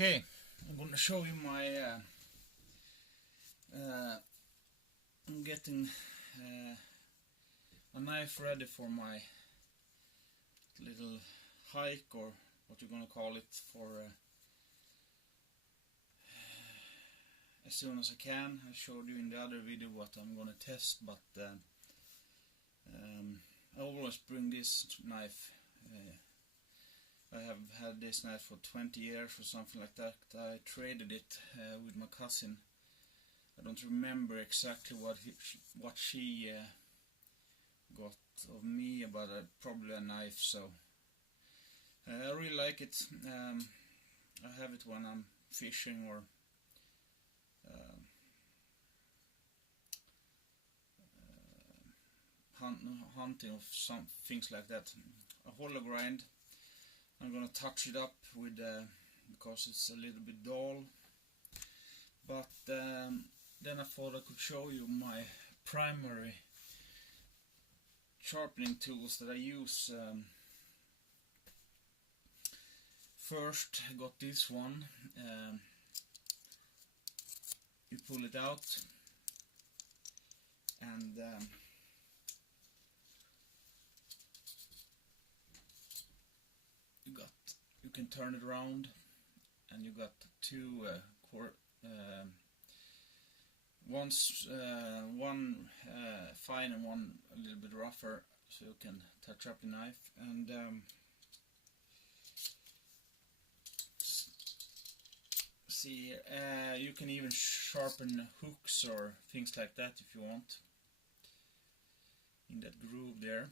Okay, I'm gonna show you my I'm getting a knife ready for my little hike, or what you're gonna call it, for as soon as I can. I showed you in the other video what I'm gonna test, but I always bring this knife. I have had this knife for 20 years or something like that. I traded it with my cousin. I don't remember exactly what she got of me, but probably a knife. So I really like it. I have it when I'm fishing or hunting of some things like that. A hollow grind. I'm gonna touch it up with because it's a little bit dull. But then I thought I could show you my primary sharpening tools that I use. First, I got this one. You pull it out, and you can turn it around, and you got two one fine and one a little bit rougher, so you can touch up the knife. And see, you can even sharpen hooks or things like that if you want, in that groove there.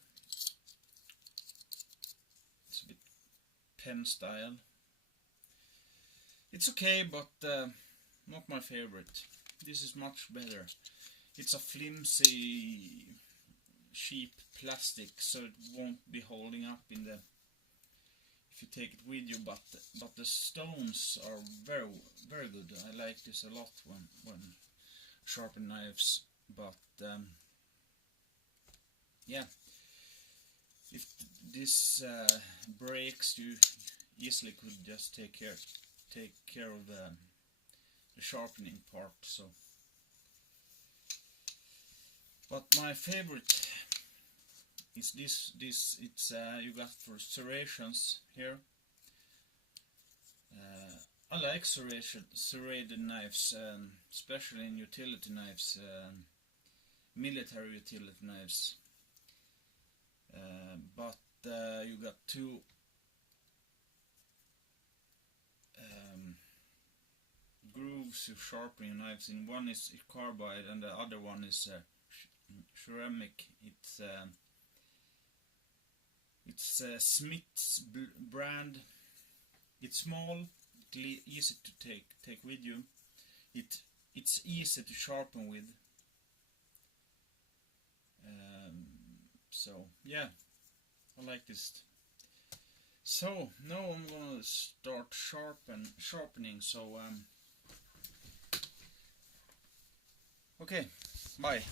It's a bit pen style. It's okay, but not my favorite. This is much better. It's a flimsy, cheap plastic, so it won't be holding up in the if you take it with you. But the stones are very good. I like this a lot when sharpen knives. But yeah, if this breaks, you easily could just take care of the sharpening part. So, but my favorite is this. It's you got for serrations here. I like serrated knives, especially in utility knives, military utility knives. But you got two grooves to sharpen your knives in. One is carbide and the other one is ceramic. It's Smith's brand. It's small, easy to take with you. It's easy to sharpen with. So yeah, I like this. So now I'm gonna start sharpening. So okay, bye.